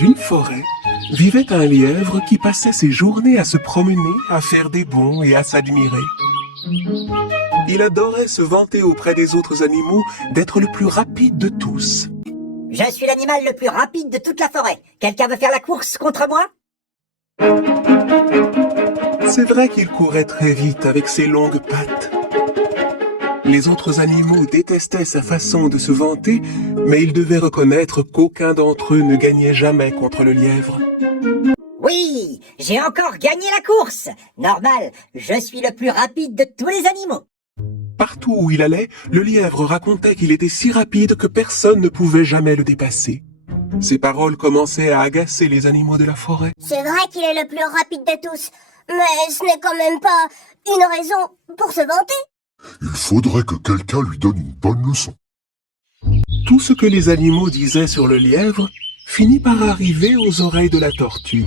une forêt, vivait un lièvre qui passait ses journées à se promener, à faire des bonds et à s'admirer. Il adorait se vanter auprès des autres animaux d'être le plus rapide de tous. Je suis l'animal le plus rapide de toute la forêt. Quelqu'un veut faire la course contre moi? C'est vrai qu'il courait très vite avec ses longues pattes. Les autres animaux détestaient sa façon de se vanter, mais ils devaient reconnaître qu'aucun d'entre eux ne gagnait jamais contre le lièvre. Oui, j'ai encore gagné la course. Normal, je suis le plus rapide de tous les animaux. Partout où il allait, le lièvre racontait qu'il était si rapide que personne ne pouvait jamais le dépasser. Ces paroles commençaient à agacer les animaux de la forêt. C'est vrai qu'il est le plus rapide de tous, mais ce n'est quand même pas une raison pour se vanter. Il faudrait que quelqu'un lui donne une bonne leçon. Tout ce que les animaux disaient sur le lièvre finit par arriver aux oreilles de la tortue.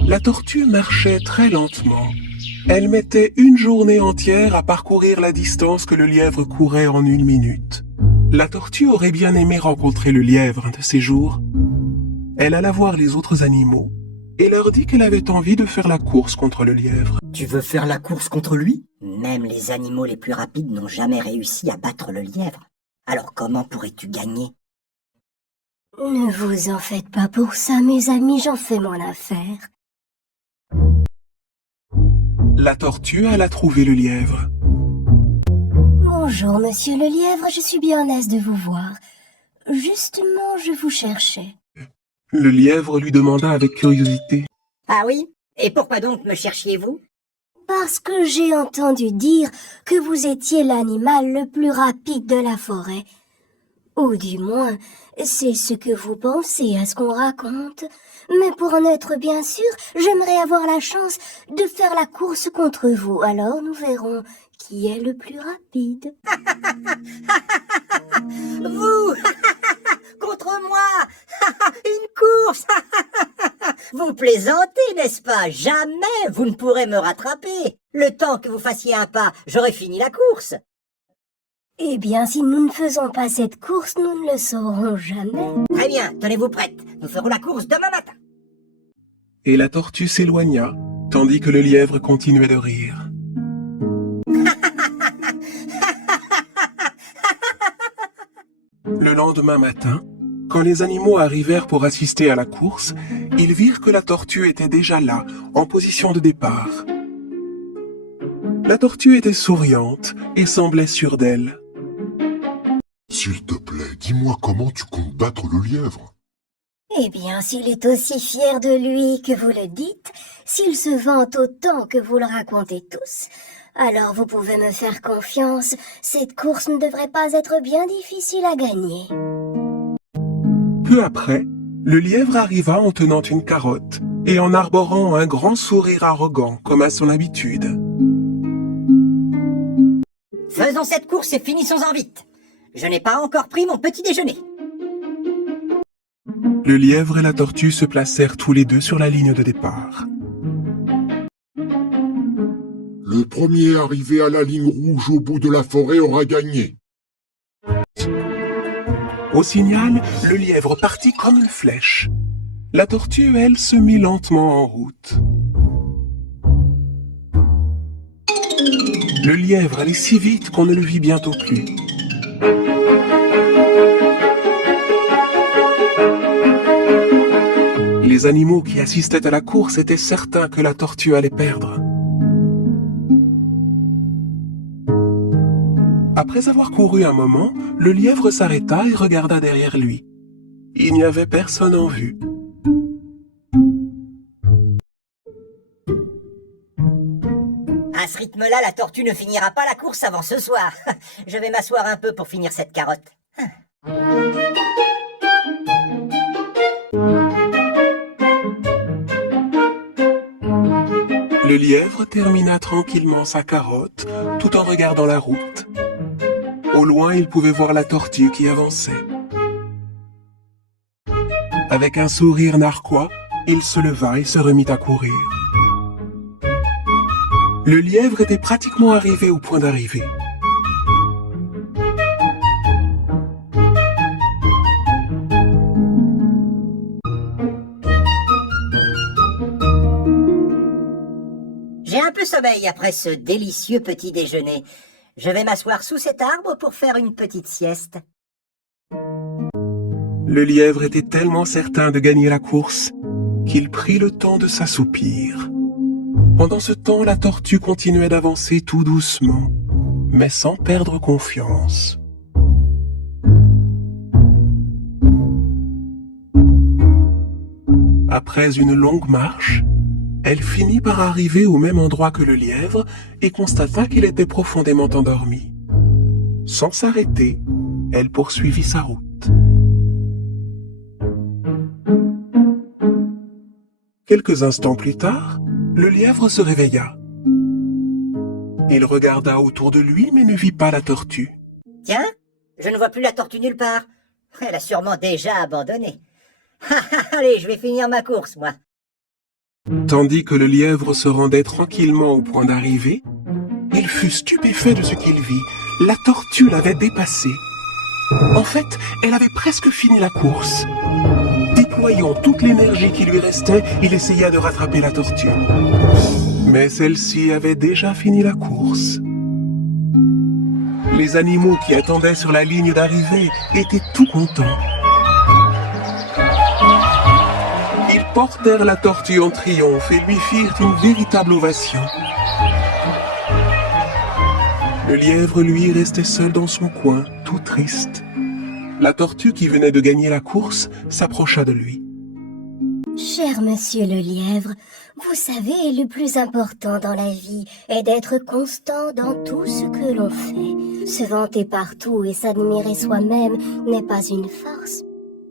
La tortue marchait très lentement. Elle mettait une journée entière à parcourir la distance que le lièvre courait en 1 minute. La tortue aurait bien aimé rencontrer le lièvre un de ces jours. Elle alla voir les autres animaux et leur dit qu'elle avait envie de faire la course contre le lièvre. Tu veux faire la course contre lui? Même les animaux les plus rapides n'ont jamais réussi à battre le lièvre. Alors comment pourrais-tu gagner? Ne vous en faites pas pour ça, mes amis, j'en fais mon affaire. La tortue alla trouver le lièvre. Bonjour, monsieur le lièvre, je suis bien aise de vous voir. Justement, je vous cherchais. Le lièvre lui demanda avec curiosité. Ah oui? Et pourquoi donc me cherchiez-vous? Parce que j'ai entendu dire que vous étiez l'animal le plus rapide de la forêt. Ou du moins, c'est ce que vous pensez à ce qu'on raconte. Mais pour en être bien sûr, j'aimerais avoir la chance de faire la course contre vous. Alors nous verrons qui est le plus rapide. Vous contre moi. Une course. Vous plaisantez, n'est-ce pas? Jamais vous ne pourrez me rattraper. Le temps que vous fassiez un pas, j'aurais fini la course. Eh bien, si nous ne faisons pas cette course, nous ne le saurons jamais. Très bien, tenez-vous prête. Nous ferons la course demain matin. Et la tortue s'éloigna, tandis que le lièvre continuait de rire. Le lendemain matin, quand les animaux arrivèrent pour assister à la course, ils virent que la tortue était déjà là, en position de départ. La tortue était souriante et semblait sûre d'elle. S'il te plaît, dis-moi comment tu comptes battre le lièvre. Eh bien, s'il est aussi fier de lui que vous le dites, s'il se vante autant que vous le racontez tous, alors vous pouvez me faire confiance, cette course ne devrait pas être bien difficile à gagner. Peu après, le lièvre arriva en tenant une carotte et en arborant un grand sourire arrogant comme à son habitude. Faisons cette course et finissons-en vite. Je n'ai pas encore pris mon petit déjeuner. Le lièvre et la tortue se placèrent tous les deux sur la ligne de départ. Le premier arrivé à la ligne rouge au bout de la forêt aura gagné. Au signal, le lièvre partit comme une flèche. La tortue, elle, se mit lentement en route. Le lièvre allait si vite qu'on ne le vit bientôt plus. Les animaux qui assistaient à la course étaient certains que la tortue allait perdre. Après avoir couru un moment, le lièvre s'arrêta et regarda derrière lui. Il n'y avait personne en vue. À ce rythme-là, la tortue ne finira pas la course avant ce soir. Je vais m'asseoir un peu pour finir cette carotte. Le lièvre termina tranquillement sa carotte, tout en regardant la route. Au loin, il pouvait voir la tortue qui avançait. Avec un sourire narquois, il se leva et se remit à courir. Le lièvre était pratiquement arrivé au point d'arrivée. sommeil après ce délicieux petit déjeuner. Je vais m'asseoir sous cet arbre pour faire une petite sieste. Le lièvre était tellement certain de gagner la course qu'il prit le temps de s'assoupir. Pendant ce temps, la tortue continuait d'avancer tout doucement, mais sans perdre confiance. Après une longue marche, elle finit par arriver au même endroit que le lièvre et constata qu'il était profondément endormi. Sans s'arrêter, elle poursuivit sa route. Quelques instants plus tard, le lièvre se réveilla. Il regarda autour de lui mais ne vit pas la tortue. Tiens, je ne vois plus la tortue nulle part. Elle a sûrement déjà abandonné. Allez, je vais finir ma course, moi. Tandis que le lièvre se rendait tranquillement au point d'arrivée, il fut stupéfait de ce qu'il vit. La tortue l'avait dépassé. En fait, elle avait presque fini la course. Déployant toute l'énergie qui lui restait, il essaya de rattraper la tortue. Mais celle-ci avait déjà fini la course. Les animaux qui attendaient sur la ligne d'arrivée étaient tout contents. Ils portèrent la tortue en triomphe et lui firent une véritable ovation. Le lièvre, lui, restait seul dans son coin, tout triste. La tortue qui venait de gagner la course s'approcha de lui. Cher monsieur le lièvre, vous savez, le plus important dans la vie est d'être constant dans tout ce que l'on fait. Se vanter partout et s'admirer soi-même n'est pas une force,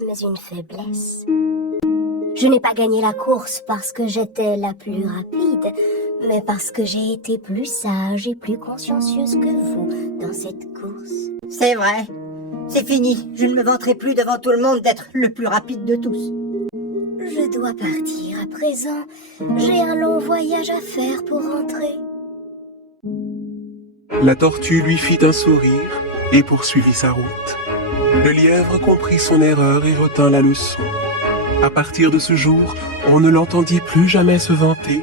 mais une faiblesse. Je n'ai pas gagné la course parce que j'étais la plus rapide, mais parce que j'ai été plus sage et plus consciencieuse que vous dans cette course. C'est vrai. C'est fini. Je ne me vanterai plus devant tout le monde d'être le plus rapide de tous. Je dois partir à présent. J'ai un long voyage à faire pour rentrer. La tortue lui fit un sourire et poursuivit sa route. Le lièvre comprit son erreur et retint la leçon. À partir de ce jour, on ne l'entendit plus jamais se vanter